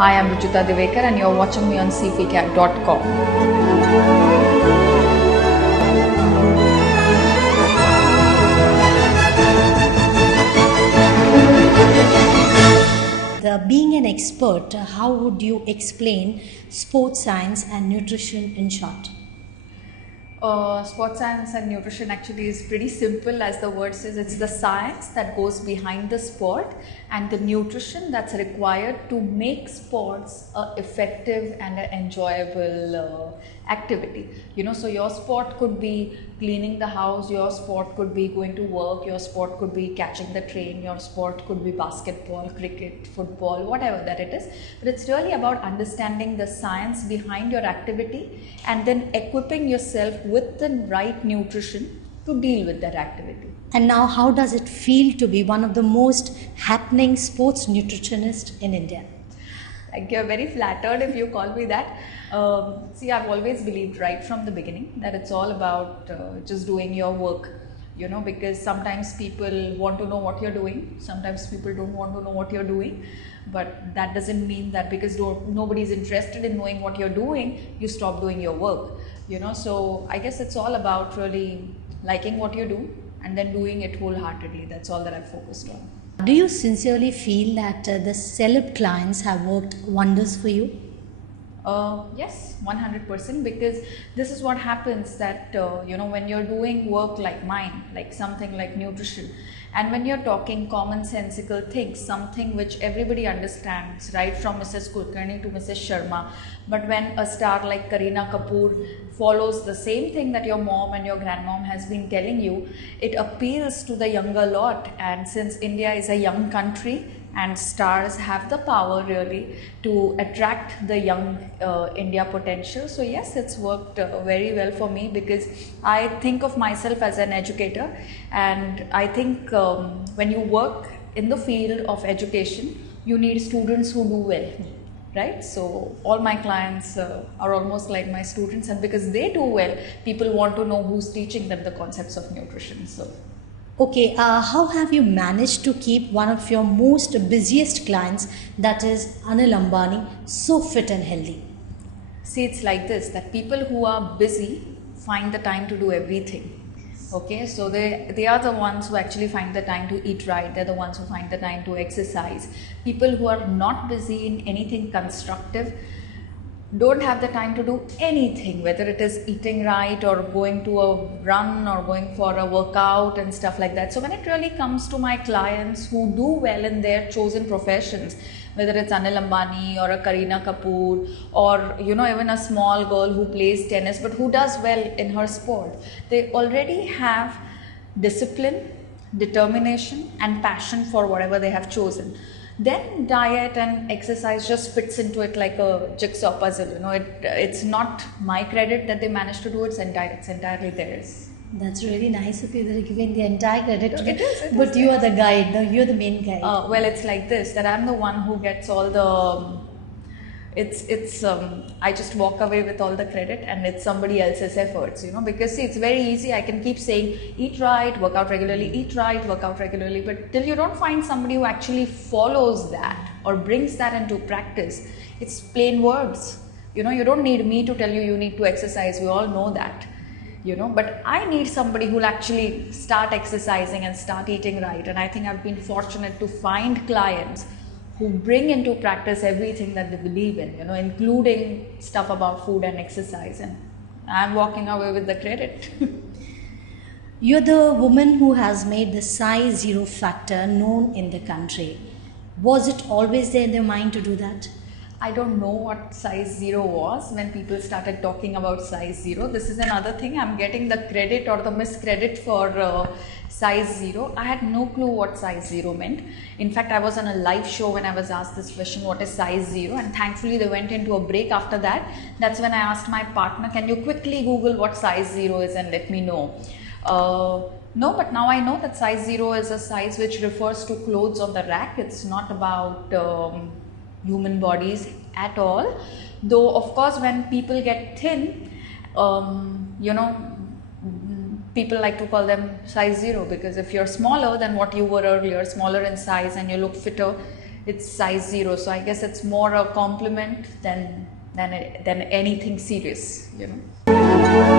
Hi, I'm Ruchita Divekar and you're watching me on cpcat.com. Being an expert, how would you explain sports science and nutrition in short? Sports science and nutrition actually is pretty simple, as the word says. It's the science that goes behind the sport and the nutrition that's required to make sports a effective and an enjoyable activity. So your sport could be cleaning the house, your sport could be going to work, your sport could be catching the train, your sport could be basketball, cricket, football, whatever that it is. But it's really about understanding the science behind your activity and then equipping yourself with the right nutrition to deal with that activity. And now, how does it feel to be one of the most happening sports nutritionists in India? You're very flattered if you call me that. See, I've always believed right from the beginning that it's all about just doing your work, because sometimes people want to know what you're doing, sometimes people don't want to know what you're doing, but that doesn't mean that because nobody's interested in knowing what you're doing, you stop doing your work, So I guess it's all about really liking what you do and then doing it wholeheartedly. That's all that I've focused on. Do you sincerely feel that the celeb clients have worked wonders for you? Yes, 100%, because this is what happens that, when you're doing work like mine, like something like nutrition, and when you're talking commonsensical things, something which everybody understands, right from Mrs. Kulkarni to Mrs. Sharma, but when a star like Kareena Kapoor follows the same thing that your mom and your grandmom has been telling you, it appeals to the younger lot. And since India is a young country, and stars have the power really to attract the young India potential. So yes, it's worked very well for me, because I think of myself as an educator, and I think when you work in the field of education, you need students who do well, right? So all my clients are almost like my students, and because they do well, people want to know who's teaching them the concepts of nutrition. Okay, how have you managed to keep one of your most busiest clients, that is Anil Ambani, so fit and healthy? See, it's like this, that people who are busy find the time to do everything. Okay, so they are the ones who actually find the time to eat right. They're the ones who find the time to exercise. People who are not busy in anything constructive don't have the time to do anything, whether it is eating right or going to a run or going for a workout and stuff like that. So when it really comes to my clients who do well in their chosen professions, whether it's Anil Ambani or a Kareena Kapoor, or even a small girl who plays tennis but who does well in her sport, they already have discipline, determination and passion for whatever they have chosen. Then diet and exercise just fits into it like a jigsaw puzzle. It's not my credit that they managed to do it. It's entirely theirs. That's really nice of you that you're giving the entire credit to it is, but you are the guide. No, you're the main guide. Well, it's like this, that I'm the one who gets all the I just walk away with all the credit, and it's somebody else's efforts, because see, it's very easy. I can keep saying eat right, work out regularly, eat right, work out regularly, but till you don't find somebody who actually follows that or brings that into practice, it's plain words. You don't need me to tell you need to exercise. We all know that, but I need somebody who'll actually start exercising and start eating right. And I think I've been fortunate to find clients who bring into practice everything that they believe in, including stuff about food and exercise, and I'm walking away with the credit. You're the woman who has made the size zero factor known in the country. Was it always there in their mind to do that? I don't know what size zero was when people started talking about size zero. This is another thing. I'm getting the credit or the miscredit for size zero. I had no clue what size zero meant. In fact, I was on a live show when I was asked this question, what is size zero? And thankfully they went into a break after that. That's when I asked my partner, can you quickly Google what size zero is and let me know? No, but now I know that size zero is a size which refers to clothes on the rack. It's not about human bodies at all, though of course when people get thin, people like to call them size zero, because if you're smaller than what you were earlier, smaller in size, and you look fitter, it's size 0, so I guess it's more a compliment than anything serious, you know.